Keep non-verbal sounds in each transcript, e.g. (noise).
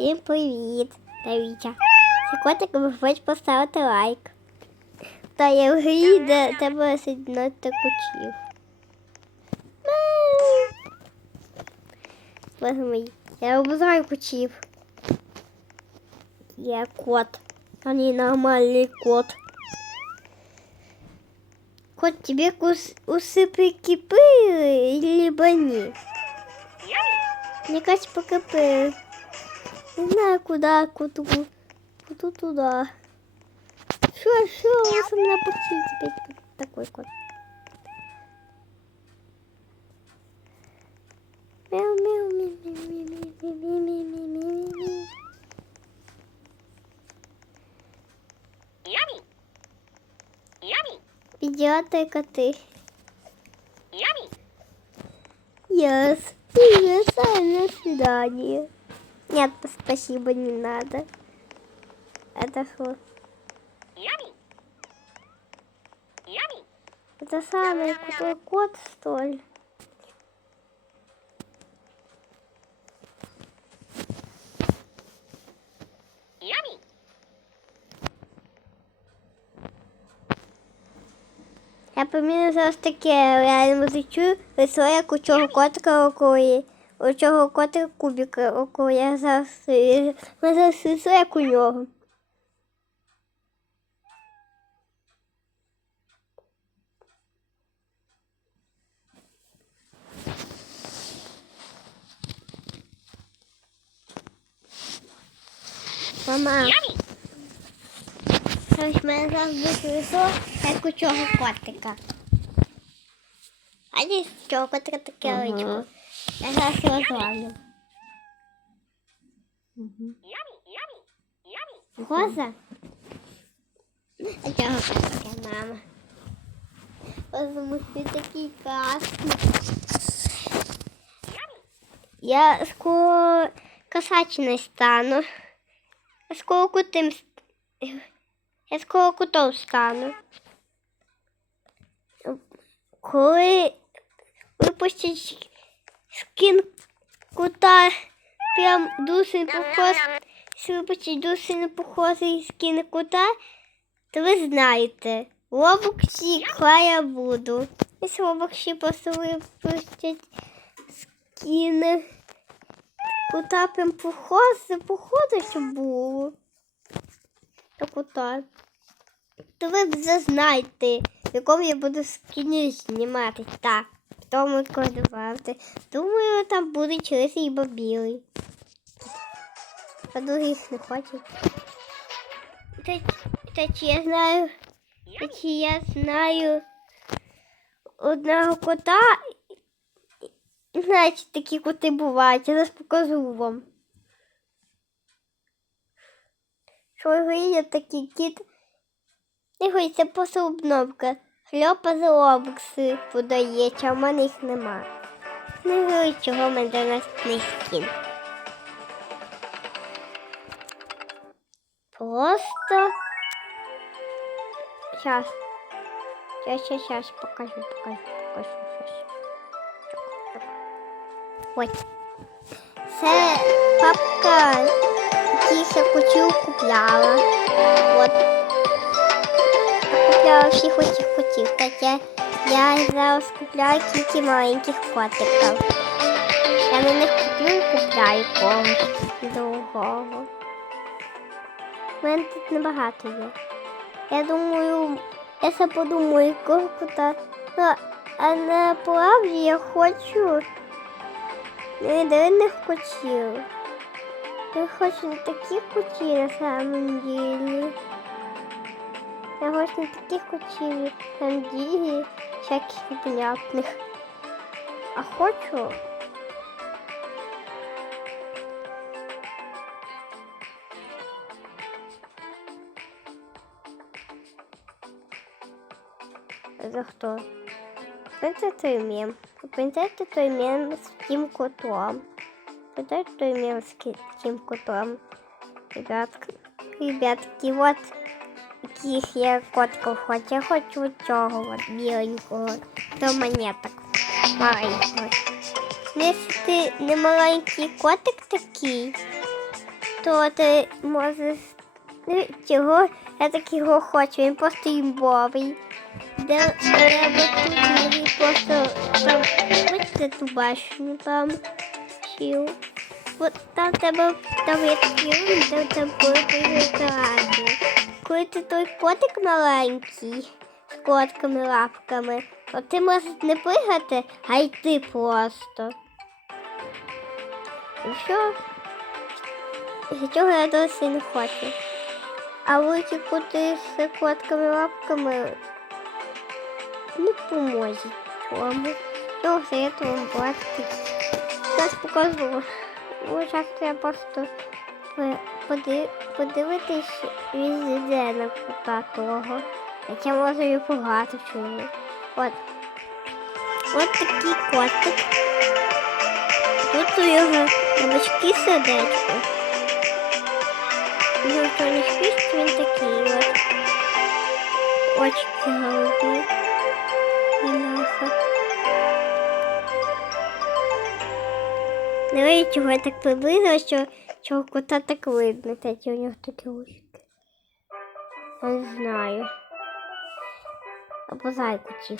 Всім привіт! Дивіться. Цей котик ви хочете поставити лайк. Та я в грі, де тебе сидіти кучів. Боже мій, я обожаю кучів. Я кот, а не нормальный кот. Кот, тебе кус усы прикипели, либо нет? Мне кажется, прикипели. Не знаю, куда, куда, куда туда. Что, что, вы со мной почти теперь такой кот? Мяу, мяу, мяу, мяу, мяу, мяу, мяу, мяу, мяу, мяу, мяу. Yummy. Yummy. Идиоты коты. Yummy. Yes. Yes, на свидание. Нет, ну спасибо, не надо. Это что? Это самый крутой кот, что ли? Я помню, все ж таки, я не зачу висоя кучого котика около у цього котик кубик, якого я завжди засису, як у нього. Мама. Щось мене завжди весело, як у цього котика. А десь цього котика таке личко. Я зараз його зловлю. Yummy. Yummy. Yummy. Роза? А чого таке, мама? Тому що такий класний. Я скоро касачною стану. Я скоро кутим. Я скоро кутом стану. Коли випустять скін кута прям дуже похож, якщо випустять дуже не похожий скін кута, то ви знаєте, Лобоксі я буду. В Лобоксі просто випустять скін кута прям похоже, похоже, що було. Та кута. То ви вже знаєте, в якому я буду скіні знімати. Так, тому кодувати. Думаю, там будуть лисий і білий. А других не хочуть. Та, та чи я знаю, та чи я знаю одного кота. Знаєте, такі коти бувають, я зараз покажу вам. Що його є такий кіт. Його це просто обновка. Хльопа з обукси подається, а в мене їх нема. Не знаю, чого мене до нас не скін. Просто. Сейчас. Сейчас, сейчас, сейчас покажу, покажу, покажу. Ось. Це папка тіся кутів купляла. От. Купляла всіх оцих котів. Так я, зараз купляю тільки маленьких котиків. Я на них куплю і купляю когось другого. У мене тут небагато є. Я думаю, я ще подумаю, якого кота. Ну, а насправді я хочу невидимих котів. Я хочу не такі коті на самом деле. Я хочу не таких котів на самом деле, всяких непонятных. А хочу За хто? Це той мем. Пам'ятаєте той мем з тим котом? Пам'ятаєте той мем з ки- тим котом? Ребятки, ребятки, вот яких я котків хочу. Я хочу цього от біленького. До монеток маленького. Ну, якщо ти не маленький котик такий, то ти можеш. Ну, чого я так його хочу, він просто імбовий. Де треба тут мені просто там, бачите ту башню там сіл. От там тебе там є такий, де там буде Коли ти той котик маленький з котками лапками, то ти можеш не пригати, а йти просто. І що? І цього я досі не хочу. А великі коти з котками лапками не поможуть цьому. Цього советую бачити. Зараз покажу. Ось зараз треба просто ви- поди- подивитись везде на кота того. Як я можу і погати чую. От. От такий котик. Тут у його рибачки сердечко. Ну, то не хвіст, він такий от. Очки голубі. Бляха. Дивись, чого я так приблизила, що чого кота так видно, такі у нього такі ушки. Не знаю. Або зайку ті.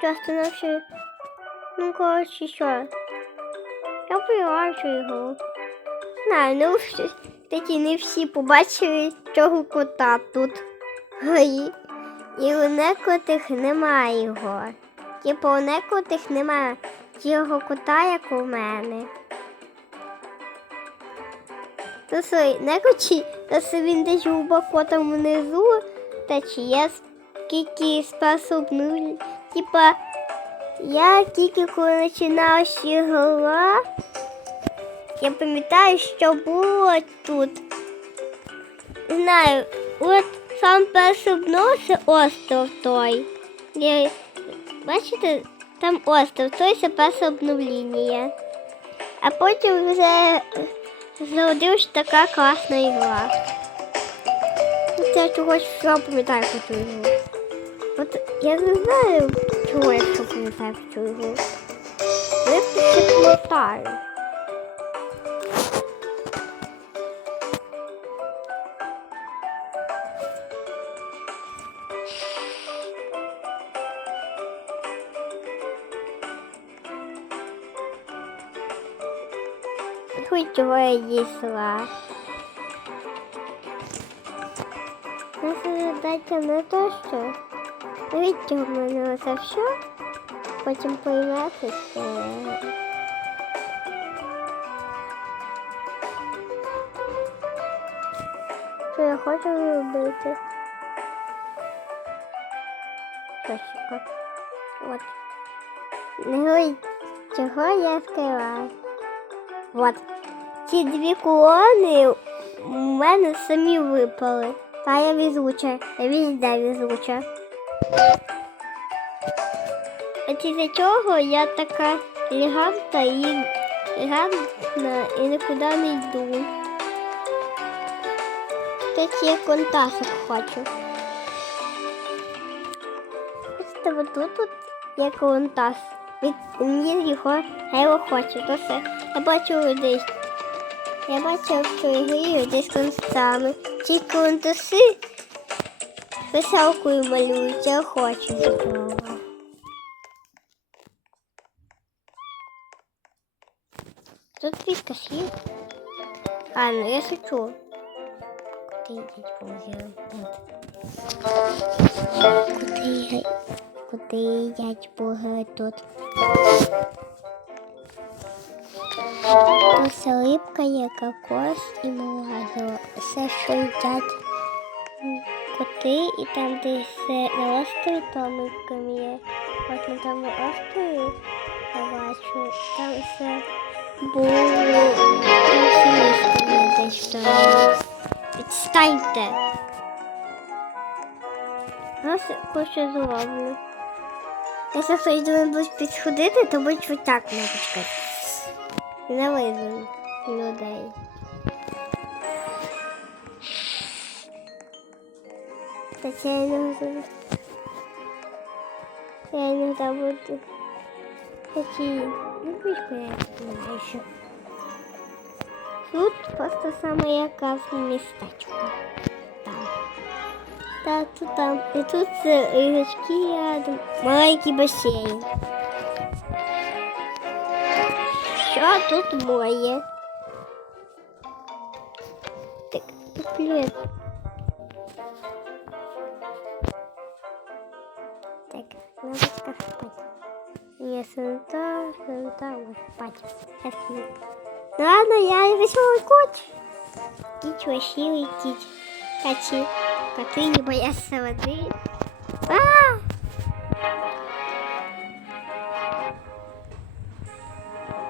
Часто наші. Ну, коротше, що? Я бачу його. Знаю, ну (laughs) такі не всі побачили цього кота тут. І, і у некотих немає його. Типу у некотих немає цього кота, як у мене. То слухай, некочі, то це він десь глибоко там внизу, та чи я скільки способну. Типа, я тільки коли починала ще гра, я пам'ятаю, що було тут. Знаю, от сам перший обнов це остров той. Я, бачите, там остров, той це перше обновлення. А потім вже зародилась така класна ігра. Я чогось все пам'ятаю про цю ігру. От я не знаю, чого я все пам'ятаю про цю ігру. Я все пам'ятаю. Чого я їсла. Наша задача не то, що Дивіться, в мене оце все. Потім появлятися. Що я хочу робити? Щось. От. Не чого я скриваю. От. Ці дві колони у мене самі випали. Та я везуча, я везде везуча. От із-за чого я така елегантна і елегантна і нікуди не йду. Кстати, я контасок хочу. Бачите, от тут є контас. Мені його, я його хочу. То все. Я бачу людей. Я бачив в цій грі людей з контасами. Ці контаси писалкою малюють, я хочу такого. Тут вискас є. А, ну я шучу. Куди йдіть погляд? Куди, куди їдять погляд тут? Тут рибка є, кокос і молозиво. Все, що їдять коти, і там десь на острові томиком є. От на тому острові я бачу, там все було там. Відстаньте! Нас кое-що. Якщо хтось до мене буде підходити, то будуть ось так кнопочка. Не видно людей. Та я іноді... Я іноді буду такі... Ну, пішку я не знаю, що. Тут просто саме якраз містечко. Там. Та тут там. І тут це іграшки рядом. Маленький басейн. Що тут моє? Так, привіт. Так, надо спать. Не, санта, санта, вот спать. Сейчас не. Ну ладно, я веселый кот. Ничего, силы идти. Коты, коты не боятся воды. А!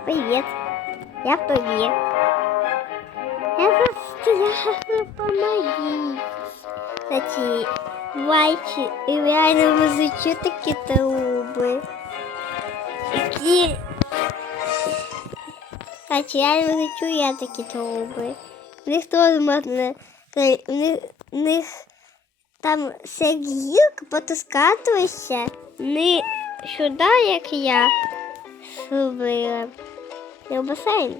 Привет. Я привет. Я застряла, помоги. Кстати, Вайчи реально визучу такі труби. Які... Кстати, реально визучу я такі труби. В них теж можна... В них, в них там все гілки, потискатується не сюди, як я зробила. Не в басейн.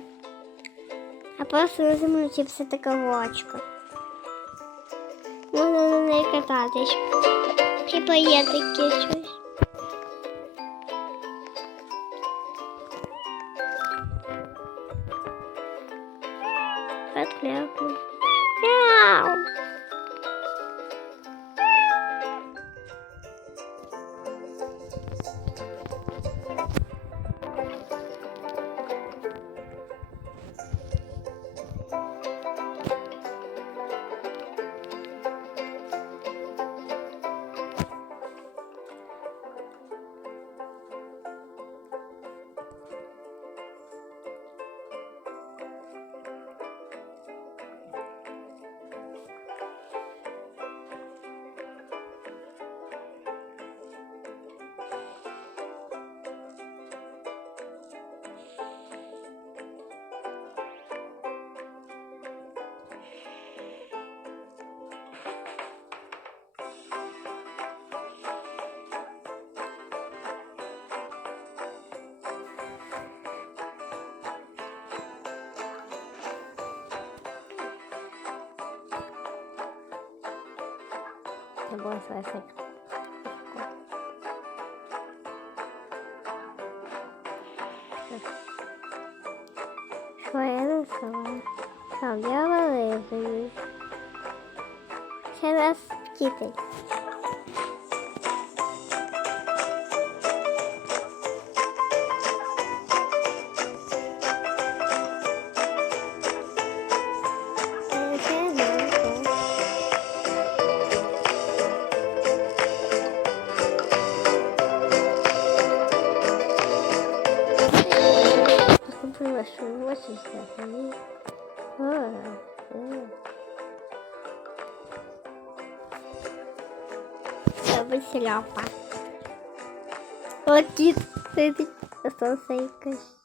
А просто на землю, все така вочка. Можна на неї кататись. Типа є такі щось. Це було своє сечко. Що я нарисувала? Там я вилизую. Остався якась.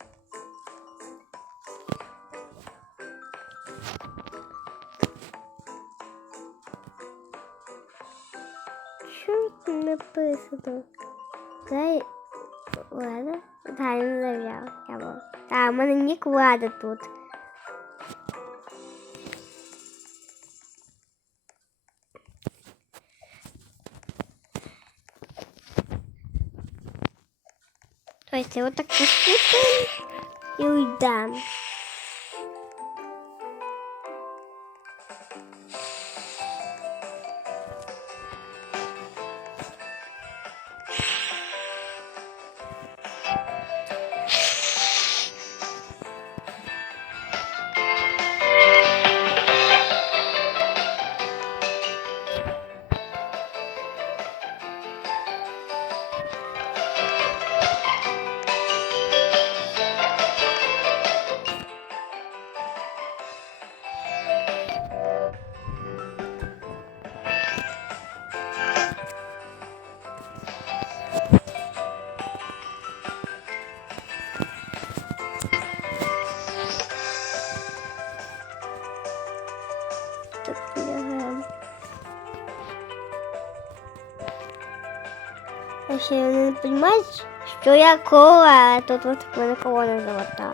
Що тут написано? Гай... Ладно. Да, я не був. Та, у мене нік Лада тут. Тобто вот так поступим и уйдем. А ще не розуміють, що я кола, а тут от в мене колона золота.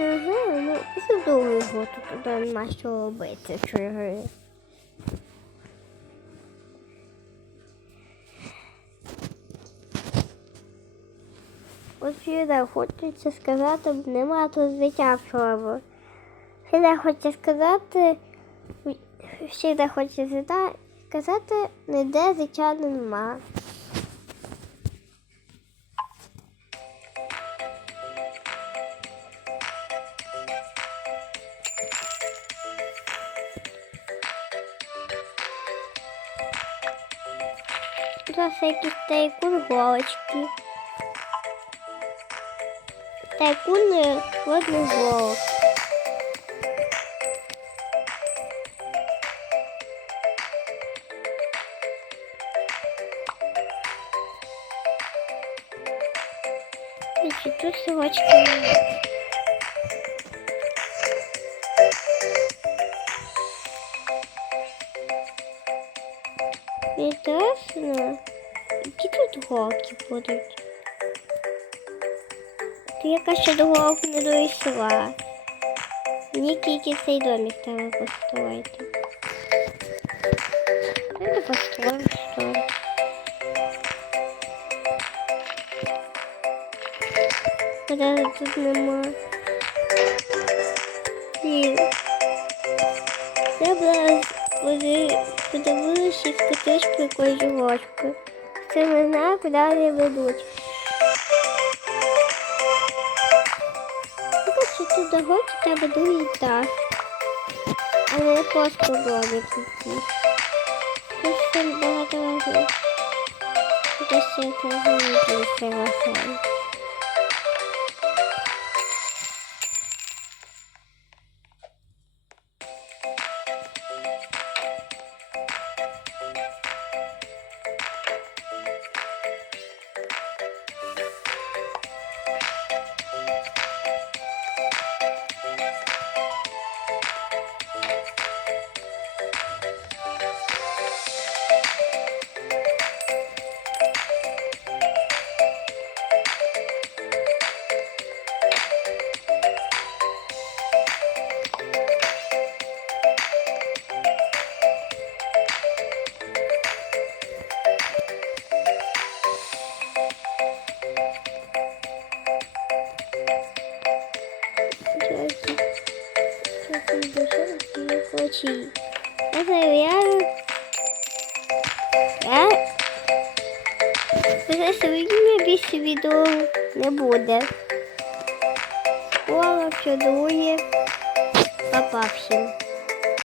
Ага, ну задовго його тут нема що робити чого. От сюди хочеться сказати, нема тут дитячого. Сюди хочеться сказати, сюди хочеться сказати, ніде звичайно нема. палочки. Тайкуны водный волк. Читаю собачки. Голки будуть? Ти якась ще до голок не дійшла. Мені тільки цей домик треба построїти. Давайте построїмо, що ли. Куди тут нема. Ні. Треба подивилися скотиш прикольні ложки. Знаю, куди вони ведуть. Якщо тут дорожки, треба другий етаж. А не просто домик якийсь. Тут там багато разів. Ще там не лишається. Очень. Это я... Я... Вже сьогодні більше відео не буде. Школа, все друге. Папа всім.